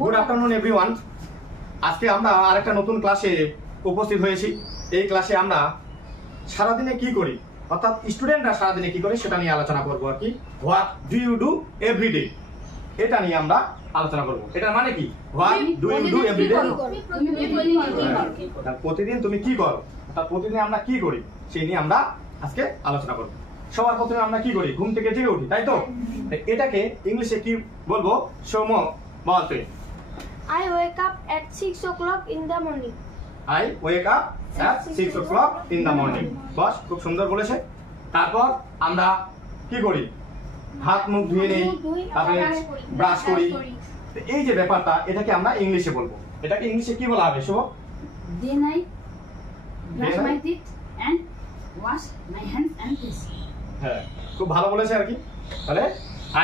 Good afternoon everyone. আজকে আমরা আরেকটা নতুন ক্লাসে উপস্থিত হয়েছি। এই ক্লাসে আমরা সারাদিনে কি করি, অর্থাৎ স্টুডেন্টরা সারাদিনে কি করে সেটা নিয়ে আলোচনা করবো আর কি। What do you do everyday, এটা নিয়ে আমরা আলোচনা করবো। এটার মানে কি, what do you do everyday, প্রতিদিন তুমি কি করো, অর্থাৎ প্রতিদিন আমরা কি করি সেই নিয়ে আমরা আজকে আলোচনা করবো। সবার প্রথমে আমরা কি করি, ঘুম থেকে জেগে উঠি, তাই তো? এটাকে ইংলিশে কি বলবো, সৌম্য বল তুই। I wake up at 6 o'clock in the morning. I wake up at 6 o'clock in the morning. বস, খুব সুন্দর বলেছে। তারপর আমরা কি করি, হাত মুখ ধুয়ে নেই, তারপরে ব্রাশ করি। এই যে ব্যাপারটা, এটাকে আমরা ইংলিশে বলবো। এটাকে ইংলিশে কি বলা হবে শুভ? Then I brush my teeth and wash my hands and face. হ্যাঁ, খুব ভালো বলেছে আর কি। তাহলে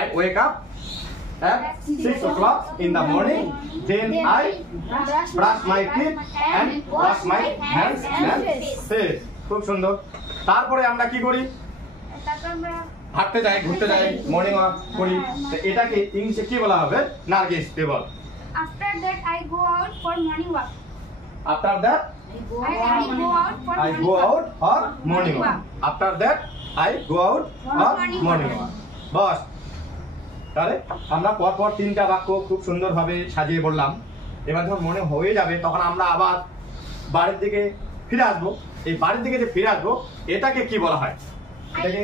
I wake up at 6 o'clock in the morning, then I brush my teeth and wash my hands and face. খুব সুন্দর। তারপরে আমরা কি করি, হাঁটতে যাই, ঘুরতে যাই, মর্নিং ওয়াক করি। তো এটাকে ইংলিশে কি বলা হবে, নার্গিস তুই বল। After that, I go out for morning walk. After that I go out for morning walk. After that I go out for morning walk. বস, তাহলে আমরা পরপর তিনটা বাক্য খুব সুন্দরভাবে সাজিয়ে বললাম। এবার যখন মনে হয়ে যাবে তখন আমরা আবার বাড়ির দিকে ফিরে আসবো। এই বাড়ির দিকে যে ফিরে আসবো, এটাকে কি বলা হয়? এটাকে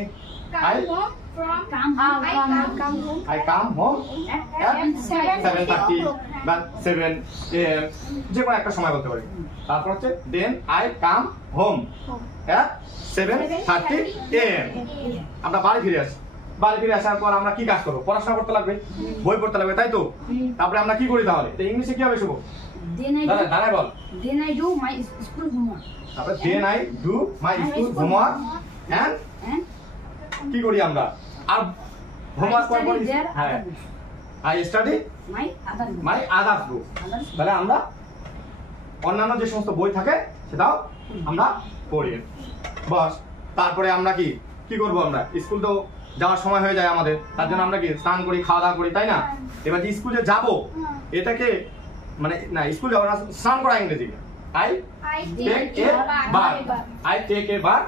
I come home at 7:30 বা 7 AM, যে কোনো একটা সময় বলতে পারি। তারপর হচ্ছে then I come home at 7:30 AM। আমরা বাড়ি ফিরে আসি। বাড়ি ফিরে আসার পর আমরা কি কাজ করবো, পড়াশোনা করতে লাগবে, বই পড়তে লাগবে, তাই তো? তারপরে আমরা কি করি তাহলে, এটা ইংলিশে কি হবে শুভ? দাঁড়ায় বল। Then I do my school homework. তারপরে then I do my school homework and কি করি আমরা, আর হোমওয়ার্ক করি। হ্যাঁ, I study my other book. তাহলে আমরা অন্যান্য যে সমস্ত বই থাকে সেটাও আমরা পড়ি। বাস, তারপরে আমরা কি কি করব, আমরা স্কুল তো যাওয়ার সময় হয়ে যায় আমাদের, তার জন্য আমরা কি স্নান করি, খাওয়া দাওয়া করি, তাই না? এবার যে স্কুলে যাব, এটাকে মানে না, স্কুল যাবো না, স্নান করা ইংরেজি I take a bath. I take a bath.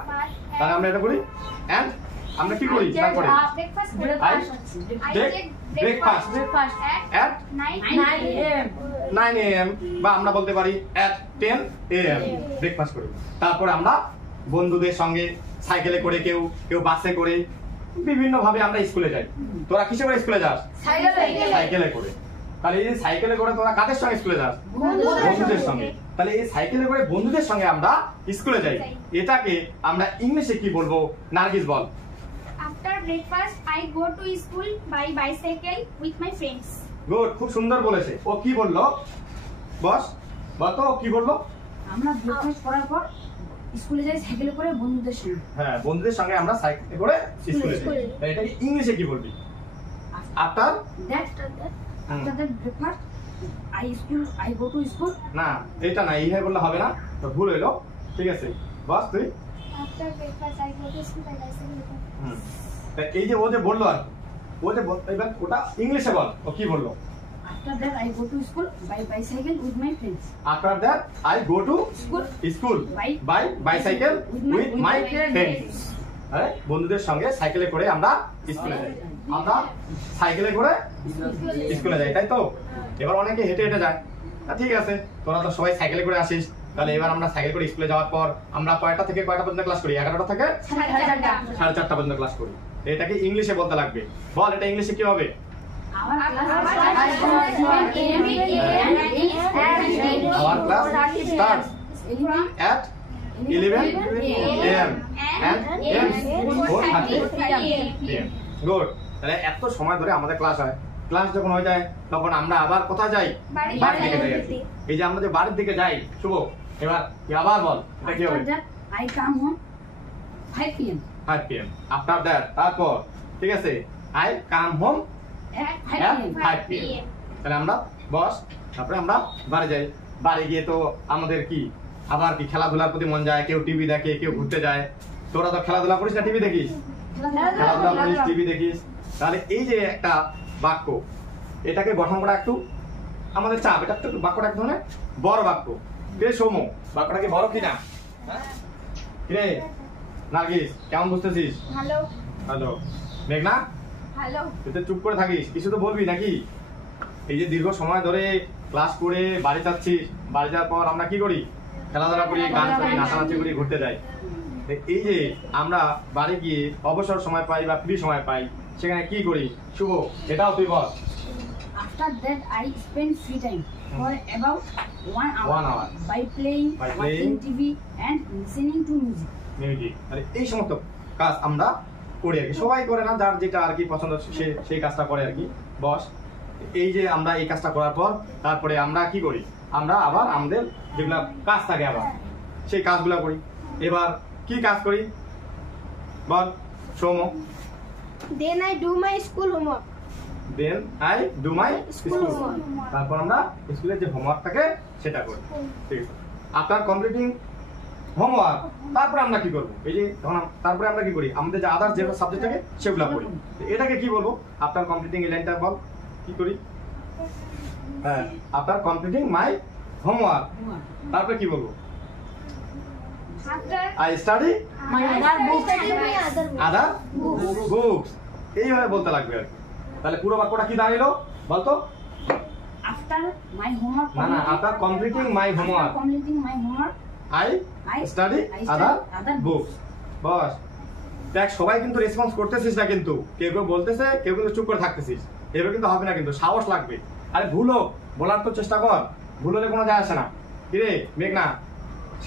তাহলে আমরা এটা করি। and আমরা কি করি তারপরে, I take breakfast at 9 AM বা আমরা বলতে পারি at 10 AM ব্রেকফাস্ট করি। তারপরে আমরা বন্ধুদের সঙ্গে সাইকেলে করে, কেউ বাসে করে, বিভিন্ন ভাবে আমরা স্কুলে যাই। তোরা কিসে করে স্কুলে যাস? সাইকেলে করে। তাহলে এই সাইকেলে করে তোরা কাদের সঙ্গে স্কুলে যাস? বন্ধুদের সঙ্গে। তাহলে এই সাইকেলে করে বন্ধুদের সঙ্গে আমরা স্কুলে যাই। এটাকে আমরা ইংলিশে কি বলবো, নার্গিস বল। After breakfast, I go to school by bicycle with my friends. Good, খুব সুন্দর বলেছে। ও কি বললো বস, বলতো কি বললো? আমরা ব্রেকফাস্ট করার পর স্কুলে যাই সাইকেলে করে বন্ধুদের সঙ্গে। হ্যাঁ, বন্ধুদের সঙ্গে আমরা সাইকেলে করে স্কুলে যাই। এটাকে ইংলিশে কি বলবি? After that breakfast I go to school. না, এটা না, এইভাবে বললে হবে না, তো ভুল হইলো। ঠিক আছে বস, তুই After breakfast, I go to school by bicycle with my friends. এই যে ও যে বললো, আর ও যে এবার ওটা ইংলিশে বল, ও কি বললো? After that I go to school by bicycle with my friends. After that I go to school by bicycle with my friends. হ্যাঁ, বন্ধুদের সঙ্গে সাইকেলে করে আমরা স্কুলে যাই। আমরা সাইকেলে করে স্কুলে যাই, তাই তো? এবার অনেকে হেঁটে হেঁটে যায়। ঠিক আছে, তোরা তো সবাই সাইকেলে করে আসিস। তাহলে এবার আমরা সাইকেল করে স্কুলে যাওয়ার পর আমরা কয়টা থেকে কয়টা পর্যন্ত ক্লাস করি? 11টা থেকে 4:30 পর্যন্ত ক্লাস করি। এটাকে ইংলিশে বলতে লাগবে। বল, এটা ইংলিশে কি হবে? Our class starts at 11 AM and ends 4:30 PM. Good. তাহলে এত সময় ধরে আমাদের ক্লাস হয়। ক্লাস যখন হয়ে যায় তখন আমরা আবার কোথায় যাই? বাড়ির দিকে যাই। এই যে আমরা যে বাড়ির দিকে যাই শুভ, এবার আবার বল, এটা কি হবে? I come home 5 PM. 5 PM. After that, তারপর ঠিক আছে, I come home at 5 PM. তাহলে আমরা বস, তারপরে আমরা বাড়ি যাই। বাড়ি গিয়ে তো আমাদের কি আবার কি খেলাধুলার প্রতি মন যায়, কেউ টিভি দেখে, কেউ ঘুরতে যায়। তোরা তো খেলাধুলা করিস না, টিভি দেখিস? খেলাধুলা করিস, টিভি দেখিস। তাহলে এই যে একটা বাক্য, এটাকে গঠন করা একটু আমাদের চাপ, এটা তো বাক্যটা এক ধরনের বড় বাক্য। রে সৌম্য, বাক্যটা কি বড় কিনা? রে নার্গিস, কেমন বুঝতেছিস? ভালো। হ্যালো মেঘনা, ভালো। তুই তো চুপ করে থাকিস, কিছু তো বলবি নাকি? এই যে দীর্ঘ সময় ধরে ক্লাস করে বাড়ি যাচ্ছিস, বাড়ি যাওয়ার পর আমরা কি করি? খেলাধুলা করি, গান করি, নাচানাচি করি, ঘুরতে যাই। এই যে আমরা বাড়ি গিয়ে অবসর সময় পাই বা ফ্রি সময় পাই, সেখানে কি করি? শুভ, এটাও তুই বল। After that, I spend free time for about 1 hour, 1 hour by playing, By watching playing. TV, and listening to music. Music. আর এই সমস্ত কাজ আমরা করি আর কি, সবাই করে না, যার যেটা আর কি পছন্দ সেই কাজটা করে আর কি বস। এই যে আমরা এই কাজটা করার পর তারপরে আমরা কি করি? আমরা আবার আমাদের যেগুলা কাজ থাকে আবার সেই কাজগুলা করি। এবার কি কাজ করি বল Soumya? Then I do my school homework. Then I do my School school. homework. তারপর আমরা স্কুলের যে হোমওয়ার্ক থাকে সেটা করি, ঠিক আছে? আফটার কমপ্লিটিং হোমওয়ার্ক তারপরে আমরা কি করব? এই যে তারপরে আমরা কি করি? আমাদের যে আদার্স যে সাবজেক্ট থাকে সেগুলো পড়ি। এটাকে কি বলবো? আফটার কমপ্লিটিং, এই লাইনটা বল কি করি? হ্যাঁ, আফটার কমপ্লিটিং মাই হোমওয়ার্ক তারপরে কি বলবো? After I study My other books. Other books. এইভাবে বলতে লাগবে আর কি। তাহলে পুরো বাক্যটা কি দাঁড়ালো বলতো? After my homework. না না, after completing my After homework completing my homework, I I study I other study other books. বস দেখ, সবাই কিন্তু রেসপন্স করতেছিস না, কিন্তু কেউ কেউ বলতেছে, কেউ কিন্তু চুপ করে থাকতেছিস। এভাবে কিন্তু হবে না, কিন্তু সাহস লাগবে। আরে ভুল হোক, বলার তো চেষ্টা কর, ভুল হলে কোনো যায় আসে না। কিরে মেঘনা,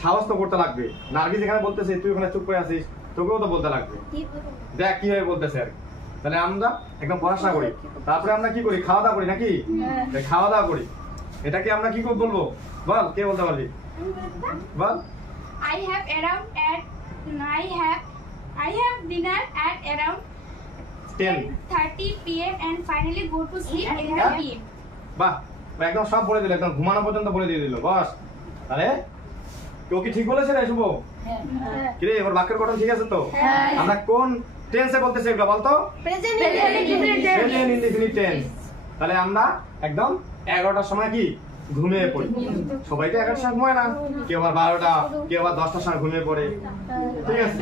সাহস তো করতে লাগবে। নার্গিস এখানে বলতেছে, তুই ওখানে চুপ করে আছিস, তোকেও তো বলতে লাগবে। দেখ কিভাবে বলতেছে আর কি। তাহলে আমরা একদম পড়াশোনা করি, তারপরে আমরা কি করি? খাওয়া দাওয়া করি নাকি? খাওয়া দাওয়া করি। এটাকে আমরা কি করে বলবো বল? কে বলতে পারবি বল? I have dinner at around 10:30 p.m. and finally go to sleep 11 p.m. বাহ, ও একদম সব বলে দিল, একদম ঘুমানো পর্যন্ত বলে দিয়ে দিল বস। আরে কেউ কি ঠিক বলেছে রে শুভ? কিরে ওর বাক্যের গঠন ঠিক আছে তো? আমরা কোন টেন্সে বলতেছি এগুলো বলতো? Present present indefinite tense. তাহলে আমরা একদম 11টার সময় কি ঘুমিয়ে পড়ি। সবাই তো 11টার সময় ঘুমায় না, কেউ আবার 12টা, কেউ আবার 10টার সময় ঘুমিয়ে পড়ে, ঠিক আছে?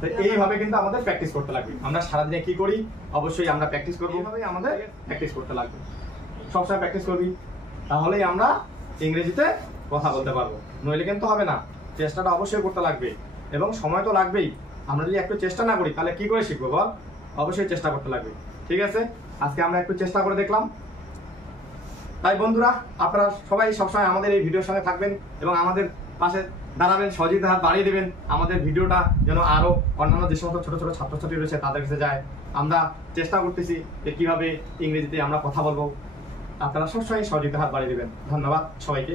তো এইভাবে কিন্তু আমাদের প্র্যাকটিস করতে লাগবে। আমরা সারাদিনে কি করি? অবশ্যই আমরা প্র্যাকটিস করবো, এইভাবেই আমাদের প্র্যাকটিস করতে লাগবে। সবসময় প্র্যাকটিস করবি, তাহলেই আমরা ইংরেজিতে কথা বলতে পারবো, নইলে কিন্তু হবে না। চেষ্টাটা অবশ্যই করতে লাগবে এবং সময় তো লাগবেই। আমরা যদি একটু চেষ্টা না করি তাহলে কি করে শিখবো বল? অবশ্যই চেষ্টা করতে লাগবে, ঠিক আছে? আজকে আমরা একটু চেষ্টা করে দেখলাম। তাই বন্ধুরা, আপনারা সবাই সবসময় আমাদের এই ভিডিওর সঙ্গে থাকবেন এবং আমাদের পাশে দাঁড়াবেন, সহযোগিতা হাত বাড়িয়ে দেবেন। আমাদের ভিডিওটা যেন আরো অন্যান্য যে সমস্ত ছোট ছোট ছাত্রছাত্রী রয়েছে তাদের কাছে যায়। আমরা চেষ্টা করতেছি যে কিভাবে ইংরেজিতে আমরা কথা বলবো। আপনারা সবসময় সহযোগিতা হাত বাড়িয়ে দেবেন। ধন্যবাদ সবাইকে।